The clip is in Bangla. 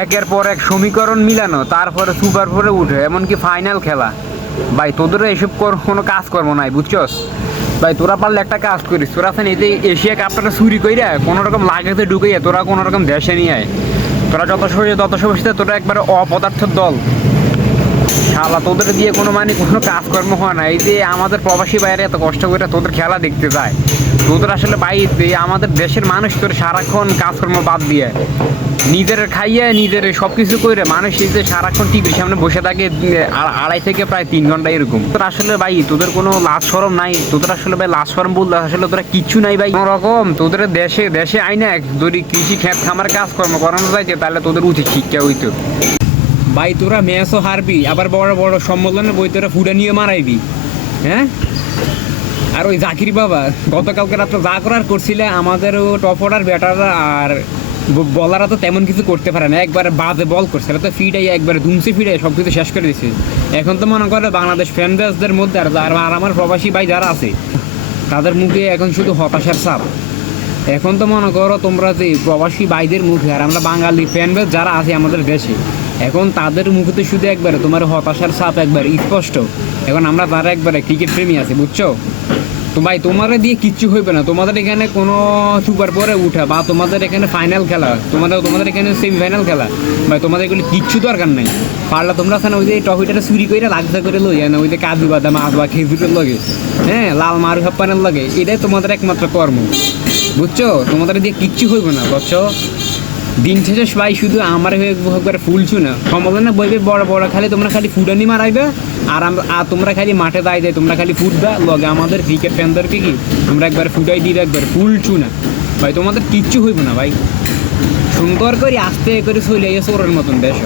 একের পর এক সমীকরণ মিলানো, তারপরে সুপার ফোরে উঠে, এমনকি ফাইনাল খেলা। ভাই তোদেরও এসব কোনো কাজকর্ম নাই, বুঝছস? ভাই তোরা পারলে একটা কাজ করিস, তোরা আছেন এই যে এশিয়া কাপটা চুরি কইরা কোনো রকম লাগাতে ঢুকাইয়া তোরা কোনো রকম দেশে নিয়ে আয়। তোরা যত সহজে তত সহজে তোরা একবারে অপদার্থের দল। শালা তোদের দিয়ে কোনো কোনো কাজকর্ম হয় না। এই যে আমাদের প্রবাসী বাইরে এত কষ্ট করে তোদের খেলা দেখতে যায়, তোদের আসলে ভাই আমাদের দেশের মানুষ তোর সারাক্ষণ কাজকর্ম বাদ দিয়ে নিজের খাইয়ে নিজের সব কিছু করে মানুষ এই যে সারাক্ষণ টিভির সামনে বসে থাকে 2.5 থেকে প্রায় 3 ঘন্টা এরকম। তোর আসলে ভাই তোদের কোনো লাজ শরম নাই। তোদের আসলে ভাই লাজ শরম বলতে আসলে তোরা কিচ্ছু নাই ভাই কোনো রকম। তোদের দেশে দেশে আইনা যদি কৃষি ক্ষেত খামার কাজকর্ম করানো যাইতে তাহলে তোদের উচিত শিক্ষা হইতো। ভাই তোরা ম্যাচও হারবি, আবার বড় বড় সম্মেলনের বই তোরা ফুটা নিয়ে মারাইবি। হ্যাঁ, আর ওই জাকির বাবা গতকালকে রাত্রে যা করার করছিলে, আমাদেরও টপ অর্ডার ব্যাটাররা আর বলাররা তো তেমন কিছু করতে পারে না। একবারে বাজে বল করছে, তো ফিডাই একবারে ধুমসে ফিডাই সব কিছু শেষ করে দিচ্ছে। এখন তো মনে করে বাংলাদেশ ফ্যান বেসদের মধ্যে আর আমার প্রবাসী ভাই যারা আছে তাদের মুখে এখন শুধু হতাশার ছাপ। এখন তো মনে করো তোমরা যে প্রবাসী ভাইদের মুখে আর আমরা বাঙালি ফ্যান বেস যারা আছে আমাদের দেশে, এখন তাদের মুখে তো শুধু একবারে তোমার হতাশার ছাপ একবার স্পষ্ট। এখন আমরা তারা একবারে ক্রিকেট প্রেমী আছে, বুঝছো? তো ভাই তোমাদের দিয়ে কিচ্ছু হইবে না। তোমাদের এখানে কোনো সুপার পরে উঠা বা তোমাদের এখানে ফাইনাল খেলা, তোমাদের এখানে সেমিফাইনাল খেলা, ভাই তোমাদের এগুলো কিচ্ছু দরকার নাই। পারলে তোমরা ওখানে ওই যে টফিটা চুরি করে লাগজা করে লই না, ওই যে কাজু বাদাম আজ বা খেজুরের লগে, হ্যাঁ, লাল মারু হাপ্পানের লগে, এটাই তোমাদের একমাত্র কর্ম, বুঝছো? তোমাদের দিয়ে কিচ্ছু হইবে না, বুঝছো? দিন শেষে ভাই শুধু আমার হয়ে একবার ফুলছু না সম্ভাবনা বইবে বড় বড় খালি তোমরা খালি ফুটানি মারাইবে। আর তোমরা খালি মাঠে দাঁড়িয়ে দেয়, তোমরা খালি ফুটবা লগে আমাদের ক্রিকেট ফ্যানদেরকে কি তোমরা একবার ফুটাই দিবে, একবার ফুলছু না ভাই। তোমাদের কিচ্ছু হইব না ভাই, সুন্দর করে আস্তে করে চলে চোরের মতন দেশ।